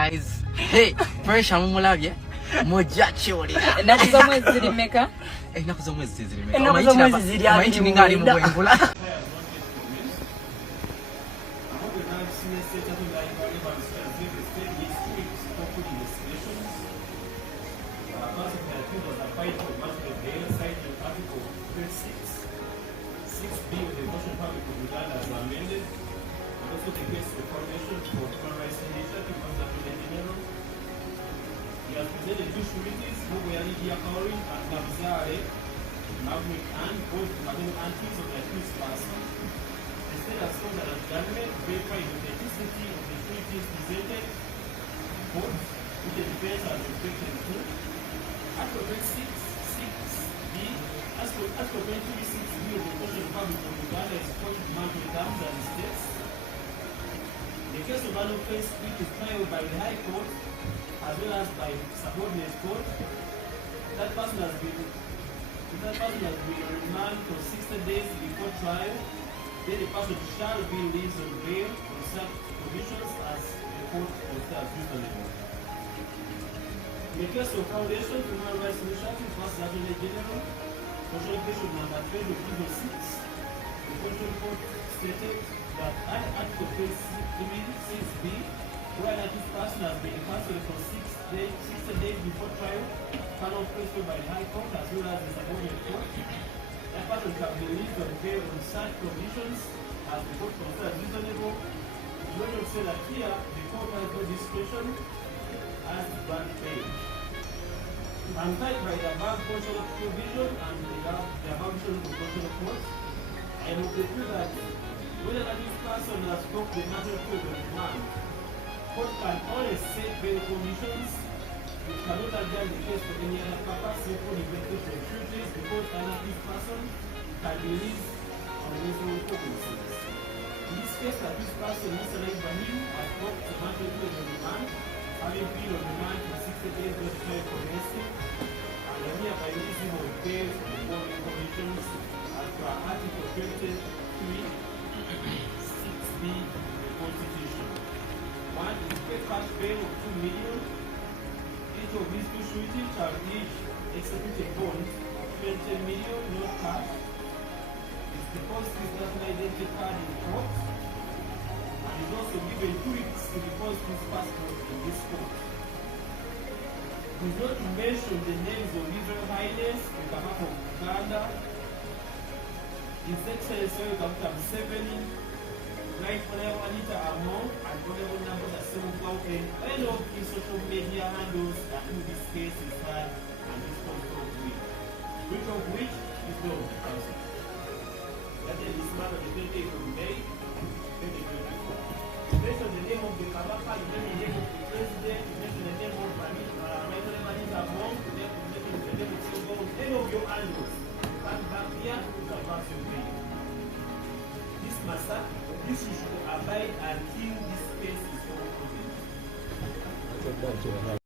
guys. Hey, pressure mumulabye. Moja chori. Ennaku z'omwezi ziri mmeka? Ennaku z'omwezi ziri mmeka? Ennaku z'omwezi ziri amayinti ningali mu bwengula. The case of an offense which is tried by the High Court as well as by subordinate court, that person has been remanded for 60 days before trial. Then the person shall be released on bail on such conditions as the court considers reasonable. In the case of Foundation Human Rights Initiative vs. Attorney General, Constitution number 20 of 6, the Constitutional Court stated that Article 6B, where this person has been incarcerated for 60 days before trial, cannot prescribed by the High Court as well as the subordinate court. That person can be released on bail on such conditions as the court considers reasonable. The lawyer said that here the court has no discretion as to grant bail. I'm guided by the above constitutional provision and the above constitutional court. I will conclude that whether this person has broke the natural code of man, court can only set bail conditions. It cannot adjourn the case for any other purpose, simple investigation of duties, because under this person can be released on reasonable cognizance. In this case, that this person, Mr. Ibrahim, has broke the natural code of man, having been on remand for 60 days not trial for arresting, and hereby releasing on bail for the following conditions as per Article 23. 6B of the Constitution. 1 is pay cash bail of 2 million. Each of these two sureties shall each execute a bond of 20 million, not cash. Its deposit is national identity card in court, and is also given 2 weeks to deposit his passport in this court. It is not to mention the names of His Royal Highness, the Kabaka of Uganda, His Excellency Dr. Museveni, Right Honorable Anita Among, and Honorable Numbers Assemble and any of the social media handles that in this case is had and is controlled with, which of which is known to council. That is this matter of the 28th of May, 2024. Based on the name of the Kabaka, you mention the name of the President, you mention the name of Right Honorable Anita Among, you mention the name of Silver, any of your handles. This matter, this should abide until this case is over.